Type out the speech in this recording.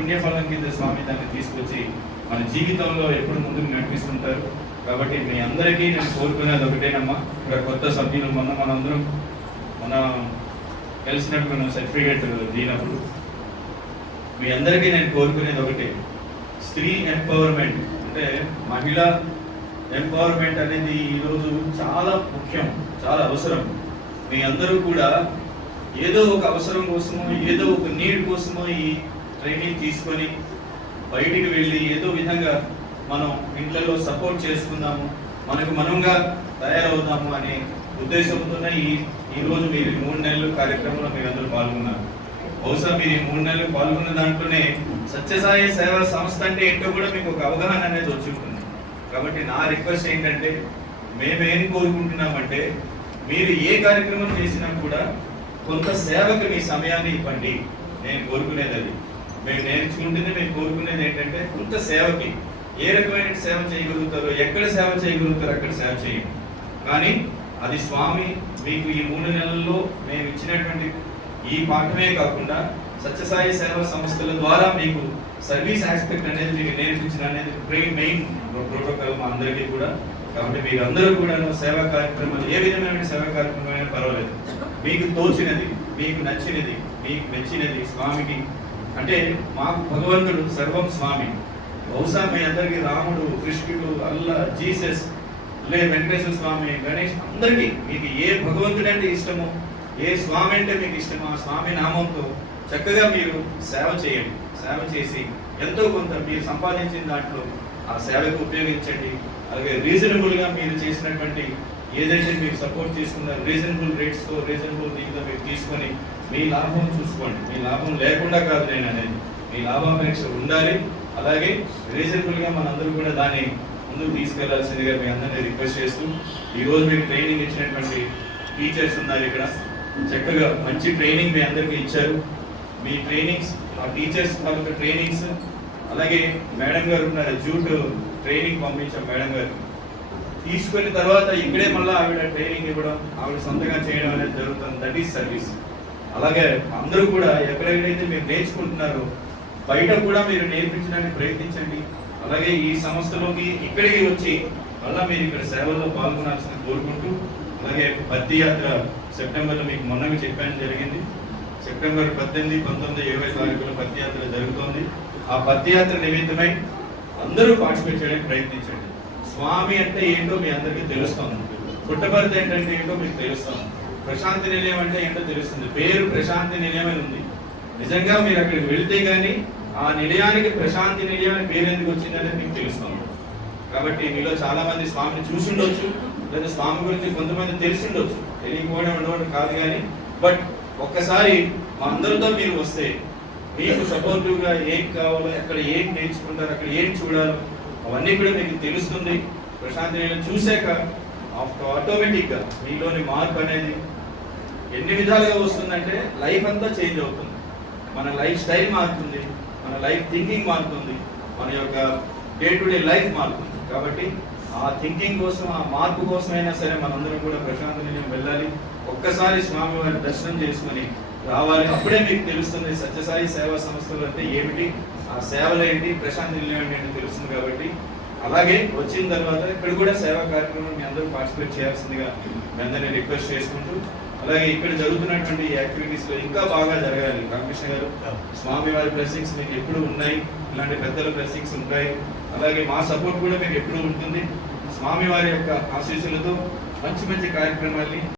పుణ్యఫలం కింద స్వామి దాన్ని తీసుకొచ్చి మన జీవితంలో ఎప్పుడు ముందుకు నడిపిస్తుంటారు. కాబట్టి మీ అందరికీ నేను కోరుకునేది ఒకటేనమ్మా, ఇక్కడ కొత్త సభ్యులు మనందరం మన కలిసినప్పుడు సర్టిఫికేట్ దీనప్పుడు మీ అందరికీ నేను కోరుకునేది ఒకటే, స్త్రీ ఎంపవర్మెంట్ అంటే మహిళా ఎంపవర్మెంట్ అనేది ఈరోజు చాలా ముఖ్యం, చాలా అవసరం. మీ అందరూ కూడా ఏదో ఒక అవసరం కోసమో ఏదో ఒక నీడ్ కోసమో ఈ ట్రైనింగ్ తీసుకొని బయటికి వెళ్ళి ఏదో విధంగా మనం ఇంట్లో సపోర్ట్ చేసుకుందాము, మనకు మనంగా తయారవుదాము అనే ఉద్దేశంతోనే ఈరోజు మీరు 3 నెలలు కార్యక్రమంలో మీరు అందరూ పాల్గొన్నారు. బహుశా మీరు 3 నెలలు పాల్గొన్న దాంట్లోనే సత్యసాయి సేవా సంస్థ అంటే ఏంటో కూడా మీకు ఒక అవగాహన అనేది వచ్చి ఉంటుంది. కాబట్టి నా రిక్వెస్ట్ ఏంటంటే, మేమేం కోరుకుంటున్నామంటే మీరు ఏ కార్యక్రమం చేసినా కూడా కొంత సేవకు మీ సమయాన్ని ఇవ్వండి. నేను కోరుకునేది అది. మేము నేర్చుకుంటుంది, మేము కోరుకునేది ఏంటంటే కొంత సేవకి ఏ రకమైన సేవ చేయగలుగుతారో, ఎక్కడ సేవ చేయగలుగుతారో అక్కడ సేవ చేయండి. కానీ అది స్వామి మీకు ఈ 3 నెలల్లో మేము ఇచ్చినటువంటి ఈ పాఠమే కాకుండా సత్యసాయి సేవా సంస్థల ద్వారా మీకు సర్వీస్ ఆస్పెక్ట్ అనేది మీకు నేర్పించిన అనేది మెయిన్ ప్రోటోకాల్ మా అందరికీ కూడా. కాబట్టి మీరు అందరూ కూడా సేవా కార్యక్రమాలు ఏ విధమైన సేవా కార్యక్రమం పర్వాలేదు, మీకు తోచినది, మీకు నచ్చినది, మీకు మెచ్చినది స్వామికి అంటే మాకు భగవంతుడు సర్వం స్వామి. బహుశా మీ అందరికీ రాముడు, కృష్ణుడు, అల్లా, జీసస్, వెంకటేశ్వర స్వామి, గణేష్ అందరికీ మీకు ఏ భగవంతుడు అంటే ఇష్టమో, ఏ స్వామి అంటే మీకు ఇష్టమో ఆ స్వామి నామంతో చక్కగా మీరు సేవ చేయండి. సేవ చేసి ఎంతో కొంత మీరు సంపాదించిన దాంట్లో ఆ సేవకు ఉపయోగించండి. అలాగే రీజనబుల్గా మీరు చేసినటువంటి ఏదైతే మీరు సపోర్ట్ చేసుకున్నారో రీజనబుల్ రేట్స్తో రీజనబుల్ దీనితో మీరు తీసుకొని మీ లాభం చూసుకోండి. మీ లాభం లేకుండా కాదు నేను అనేది, మీ లాభాపేక్ష ఉండాలి. అలాగే రీజనబుల్గా మనందరూ కూడా దాన్ని ముందుకు తీసుకెళ్లాల్సిందిగా మీ అందరినీ రిక్వెస్ట్ చేస్తూ, ఈరోజు మీకు ట్రైనింగ్ ఇచ్చినటువంటి టీచర్స్ ఉన్నారు ఇక్కడ, చక్కగా మంచి ట్రైనింగ్ మీ అందరికీ ఇచ్చారు. మీ ట్రైనింగ్స్, ఆ టీచర్స్ తాలూకా ట్రైనింగ్స్, అలాగే మేడం గారు ఉన్నారు, జూట్ ట్రైనింగ్ పంపించాం మేడం గారు, తీసుకున్న తర్వాత ఇక్కడే మళ్ళీ ఆవిడ ట్రైనింగ్ ఇవ్వడం, ఆవిడ సొంతంగా చేయడం అనేది జరుగుతుంది. That is service. అలాగే అందరూ కూడా ఎక్కడెక్కడైతే మీరు నేర్చుకుంటున్నారో బయట కూడా మీరు నేర్పించడానికి ప్రయత్నించండి. అలాగే ఈ సంస్థలోకి ఇక్కడికి వచ్చి మళ్ళీ మీరు ఇక్కడ సేవల్లో పాల్గొనాల్సిన కోరుకుంటూ, అలాగే భర్తీ యాత్ర సెప్టెంబర్లో మీకు మొన్నగా చెప్పడం జరిగింది. సెప్టెంబర్ 18, 19, 20 తారీఖులో భర్తీ యాత్ర జరుగుతోంది. ఆ భర్తీ యాత్ర నిమిత్తమై అందరూ పార్టిసిపేట్ చేయడానికి ప్రయత్నించండి. స్వామి అంటే ఏంటో మీ అందరికీ తెలుస్తుంది, పుట్టభర్త ఏంటంటే ఏంటో మీకు తెలుస్తుంది, ప్రశాంతి నిలయం అంటే ఏంటో తెలుస్తుంది. పేరు ప్రశాంతి నిలయం అని ఉంది. నిజంగా మీరు అక్కడికి వెళ్తే కానీ ఆ నిలయానికి ప్రశాంతి నిలయం అని పేరు ఎందుకు వచ్చిందనేది మీకు తెలుస్తుంది. కాబట్టి మీలో చాలా మంది స్వామిని చూసి ఉండొచ్చు, లేదా స్వామి గురించి కొంతమంది తెలిసి ఉండొచ్చు, తెలియకపోవడం ఉండవడం కాదు. కానీ బట్ ఒక్కసారి మా అందరితో మీరు వస్తే మీకు సపోర్టివ్గా ఏం కావాలో, అక్కడ ఏం నేర్చుకుంటారు, అక్కడ ఏం చూడాలో అవన్నీ కూడా మీకు తెలుస్తుంది. ప్రశాంతి నిలయం చూశాక ఆటోమేటిక్గా మీలోని మార్పు అనేది ఎన్ని విధాలుగా వస్తుందంటే లైఫ్ అంతా చేంజ్ అవుతుంది. మన లైఫ్ స్టైల్ మారుతుంది, మన లైఫ్ థింకింగ్ మారుతుంది, మన యొక్క డే టు డే లైఫ్ మారుతుంది. కాబట్టి ఆ థింకింగ్ కోసం, ఆ మార్పు కోసమైనా సరే మనందరం కూడా ప్రశాంతి నిలయం వెళ్ళాలి. ఒక్కసారి స్వామి వారి దర్శనం చేసుకుని రావాలి. అప్పుడే మీకు తెలుస్తుంది సత్యసాయి సేవా సంస్థలు అంటే ఏమిటి, ఆ సేవలు ఏంటి, ప్రశాంతి నిలయం ఏంటి తెలుస్తుంది. కాబట్టి అలాగే వచ్చిన తర్వాత ఇక్కడ కూడా సేవా కార్యక్రమం మీ అందరూ పార్టిసిపేట్ చేయాల్సిందిగా మీ అందరినీ రిక్వెస్ట్ చేసుకుంటూ, అలాగే ఇక్కడ జరుగుతున్నటువంటి యాక్టివిటీస్ లో ఇంకా బాగా జరగాలి. రామకృష్ణ గారు, స్వామి వారి బ్లెస్సింగ్స్ మీకు ఎప్పుడు ఉన్నాయి, ఇలాంటి పెద్దల బ్లెస్సింగ్స్ ఉంటాయి. అలాగే మా సపోర్ట్ కూడా మీకు ఎప్పుడు ఉంటుంది. స్వామి వారి యొక్క ఆశీస్సులతో మంచి మంచి కార్యక్రమాల్ని